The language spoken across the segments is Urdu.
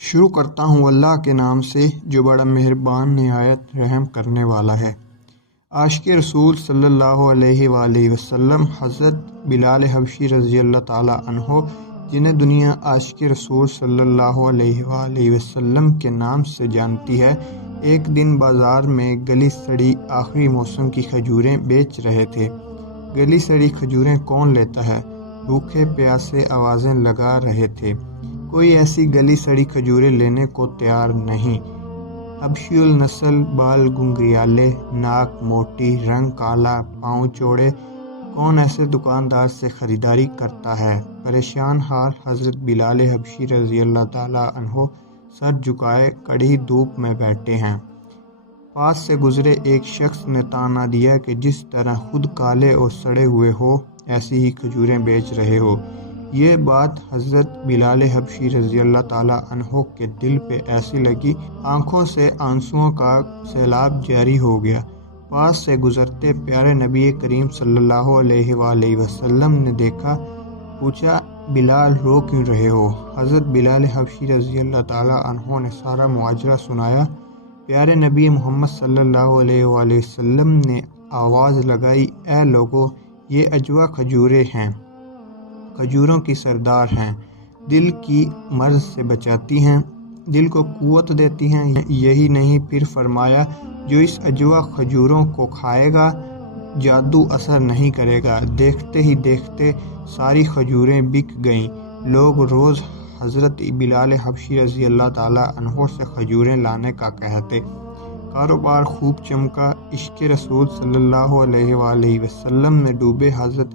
شروع کرتا ہوں اللہ کے نام سے جو بڑا مہربان نہایت رحم کرنے والا ہے۔ عاشق رسول صلی اللہ علیہ وآلہ وسلم حضرت بلال حبشی رضی اللہ تعالیٰ عنہ، جنہیں دنیا عاشق رسول صلی اللہ علیہ وآلہ وسلم کے نام سے جانتی ہے، ایک دن بازار میں گلی سڑی آخری موسم کی کھجوریں بیچ رہے تھے۔ گلی سڑی کھجوریں کون لیتا ہے؟ بھوکے پیاسے آوازیں لگا رہے تھے۔ کوئی ایسی گلی سڑی کھجوریں لینے کو تیار نہیں۔ حبشی النسل، بال گنگریالے، ناک موٹی، رنگ کالا، پاؤں چوڑے، کون ایسے دکاندار سے خریداری کرتا ہے؟ پریشان حال حضرت بلال حبشی رضی اللہ تعالیٰ عنہ سر جھکائے کڑی دھوپ میں بیٹھے ہیں۔ پاس سے گزرے ایک شخص نے تانا دیا کہ جس طرح خود کالے اور سڑے ہوئے ہو، ایسی ہی کھجوریں بیچ رہے ہو۔ یہ بات حضرت بلال حبشی رضی اللہ تعالیٰ عنہ کے دل پہ ایسی لگی، آنکھوں سے آنسوؤں کا سیلاب جاری ہو گیا۔ پاس سے گزرتے پیارے نبی کریم صلی اللہ علیہ وآلہ وسلم نے دیکھا، پوچھا بلال رو کیوں رہے ہو؟ حضرت بلال حبشی رضی اللہ تعالیٰ عنہ نے سارا ماجرا سنایا۔ پیارے نبی محمد صلی اللہ علیہ وآلہ وسلم نے آواز لگائی، اے لوگو، یہ اجوا کھجوریں ہیں، کھجوروں کی سردار ہیں، دل کی مرض سے بچاتی ہیں، دل کو قوت دیتی ہیں۔ یہی نہیں، پھر فرمایا جو اس اجوا کھجوروں کو کھائے گا جادو اثر نہیں کرے گا۔ دیکھتے ہی دیکھتے ساری کھجوریں بک گئیں۔ لوگ روز حضرت بلال حبشی رضی اللہ تعالیٰ عنہ سے کھجوریں لانے کا کہتے۔ کاروبار خوب چمکا۔ عشق رسول صلی اللہ علیہ وآلہ وسلم میں ڈوبے حضرت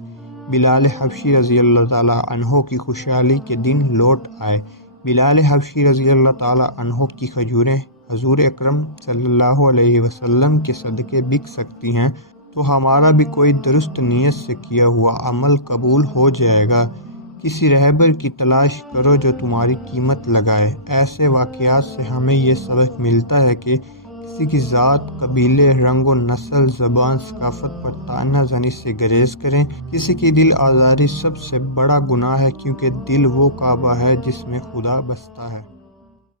بلال حبشی رضی اللہ تعالیٰ عنہ کی خوشحالی کے دن لوٹ آئے۔ بلال حبشی رضی اللہ تعالیٰ عنہ کی کھجوریں حضور اکرم صلی اللہ علیہ وسلم کے صدقے بک سکتی ہیں تو ہمارا بھی کوئی درست نیت سے کیا ہوا عمل قبول ہو جائے گا۔ کسی رہبر کی تلاش کرو جو تمہاری قیمت لگائے۔ ایسے واقعات سے ہمیں یہ سبق ملتا ہے کہ کسی کی ذات، قبیلے، رنگ و نسل، زبان، ثقافت پر طعنہ زنی سے گریز کریں۔ کسی کی دل آزاری سب سے بڑا گناہ ہے، کیونکہ دل وہ کعبہ ہے جس میں خدا بستا ہے۔